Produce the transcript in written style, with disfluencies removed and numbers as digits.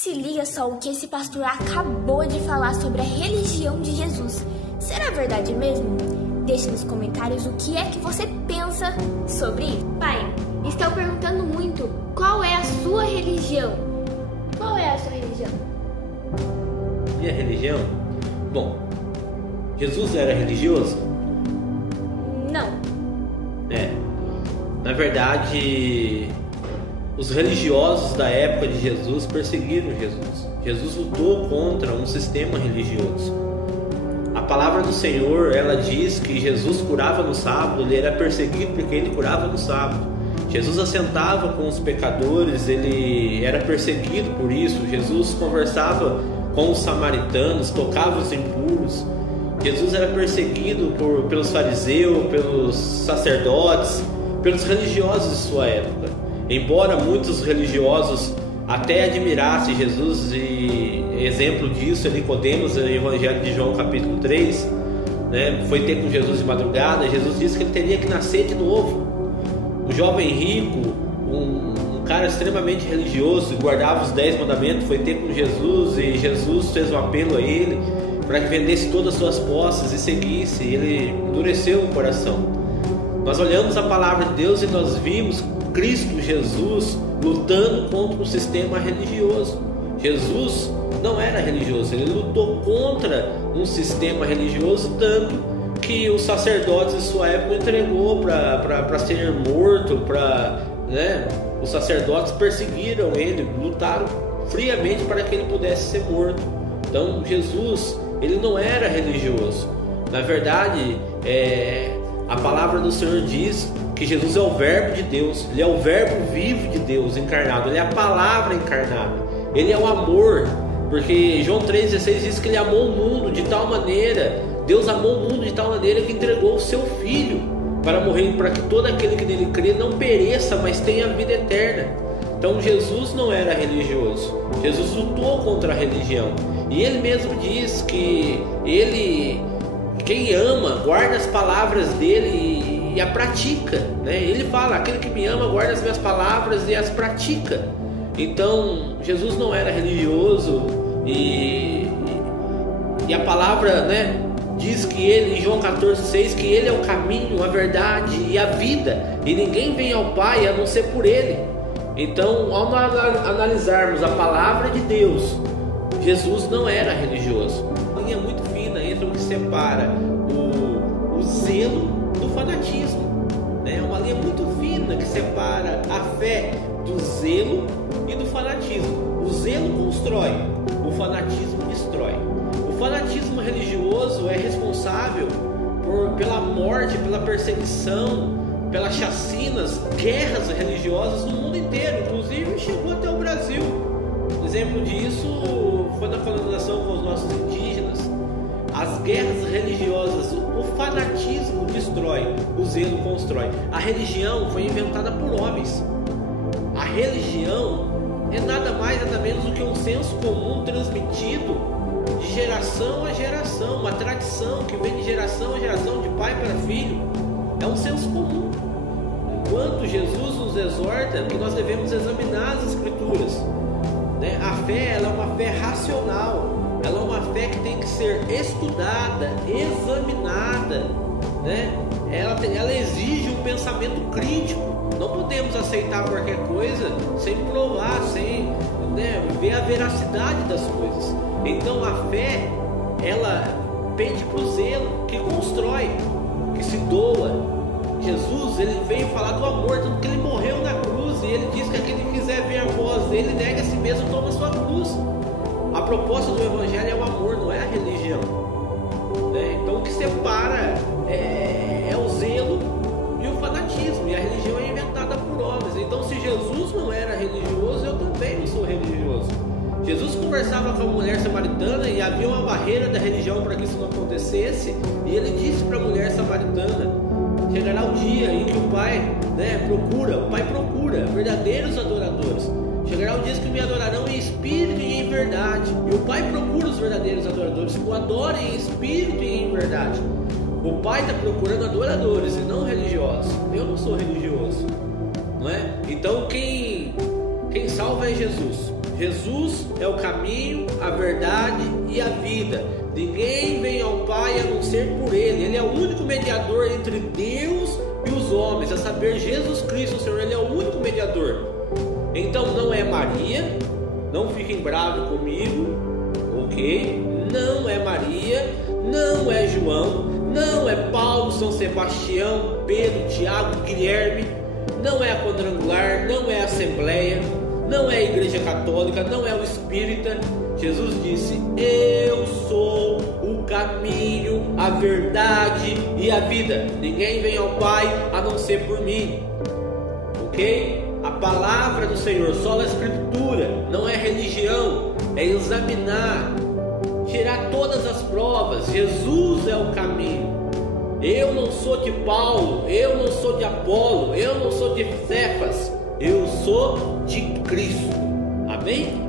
Se liga só o que esse pastor acabou de falar sobre a religião de Jesus. Será verdade mesmo? Deixe nos comentários o que é que você pensa sobre isso. Pai, estão perguntando muito qual é a sua religião. Qual é a sua religião? Minha religião? Bom, Jesus era religioso? Não. Na verdade, os religiosos da época de Jesus perseguiram Jesus. Jesus lutou contra um sistema religioso. A palavra do Senhor, ela diz que Jesus curava no sábado, ele era perseguido porque ele curava no sábado. Jesus assentava com os pecadores, ele era perseguido por isso. Jesus conversava com os samaritanos, tocava os impuros. Jesus era perseguido pelos fariseus, pelos sacerdotes, pelos religiosos de sua época. Embora muitos religiosos até admirassem Jesus, e exemplo disso é Nicodemos, no Evangelho de João capítulo 3, foi ter com Jesus de madrugada. Jesus disse que ele teria que nascer de novo. O jovem rico, um cara extremamente religioso, que guardava os 10 mandamentos, foi ter com Jesus, e Jesus fez um apelo a ele para que vendesse todas as suas posses e seguisse. Ele endureceu o coração. Nós olhamos a palavra de Deus e nós vimos Cristo Jesus lutando contra o sistema religioso. Jesus não era religioso, ele lutou contra um sistema religioso, tanto que os sacerdotes de sua época entregou para ser morto. Os sacerdotes perseguiram ele, lutaram friamente para que ele pudesse ser morto. Então Jesus, ele não era religioso. Na verdade, a palavra do Senhor diz que Jesus é o verbo de Deus, ele é o verbo vivo de Deus encarnado, ele é a palavra encarnada, ele é o amor, porque João 3,16 diz que ele amou o mundo de tal maneira, Deus amou o mundo de tal maneira que entregou o seu Filho para morrer, para que todo aquele que nele crê não pereça, mas tenha a vida eterna. Então Jesus não era religioso, Jesus lutou contra a religião, e ele mesmo diz que quem ama, guarda as palavras dele e a pratica, Ele fala, aquele que me ama guarda as minhas palavras e as pratica. Então Jesus não era religioso, e a palavra diz que ele, em João 14,6, que ele é o caminho, a verdade e a vida, e ninguém vem ao Pai a não ser por ele. Então, ao analisarmos a palavra de Deus, Jesus não era religioso. Uma linha muito fina entre o que separa o zelo do fanatismo. É uma linha muito fina que separa a fé do zelo e do fanatismo. O zelo constrói, o fanatismo destrói. O fanatismo religioso é responsável pela morte, pela perseguição, pelas chacinas, guerras religiosas no mundo inteiro, inclusive chegou até o Brasil. Exemplo disso foi na colonização com os nossos indígenas. As guerras religiosas, o fanatismo destrói, o zelo constrói. A religião foi inventada por homens. A religião é nada mais nada menos do que um senso comum transmitido de geração a geração, uma tradição que vem de geração a geração, de pai para filho. É um senso comum. Enquanto Jesus nos exorta que nós devemos examinar as Escrituras, a fé, ela é uma fé racional, ela é uma fé que tem que ser estudada, examinada, ela exige um pensamento crítico. Não podemos aceitar qualquer coisa sem provar, sem ver a veracidade das coisas. Então a fé, ela pende para o zelo, que constrói, que se doa. Jesus, ele veio falar do amor, tanto que ele morreu na cruz, e ele diz que aquele que quiser vir após dele, nega a si mesmo, toma a sua cruz. A proposta do Evangelho é o amor, não é a religião. Então o que separa é o zelo e o fanatismo, e a religião é inventada por homens. Então se Jesus não era religioso, eu também não sou religioso. Jesus conversava com a mulher samaritana e havia uma barreira da religião para que isso não acontecesse, e ele disse para a mulher samaritana: chegará o dia em que o Pai procura verdadeiros adoradores. Chegará o dia que me adorarão em espírito e em verdade. E o Pai procura os verdadeiros adoradores que o adorem em espírito e em verdade. O Pai está procurando adoradores e não religiosos. Eu não sou religioso, não é? Então quem salva é Jesus. Jesus é o caminho, a verdade e a vida. Ninguém vem ao Pai a não ser por Ele. Ele é o único mediador entre Deus e os homens, a saber, Jesus Cristo, o Senhor. Ele é o único mediador. Então não é Maria, não fiquem bravos comigo, ok? Não é Maria, não é João, não é Paulo, São Sebastião, Pedro, Tiago, Guilherme, não é a Quadrangular, não é a Assembleia, não é a Igreja Católica, não é o Espírita. Jesus disse: eu sou o caminho, a verdade e a vida. Ninguém vem ao Pai a não ser por mim. Ok? A palavra do Senhor, só a Escritura, não é religião, é examinar, tirar todas as provas. Jesus é o caminho. Eu não sou de Paulo, eu não sou de Apolo, eu não sou de Cefas, eu sou de Cristo. Amém?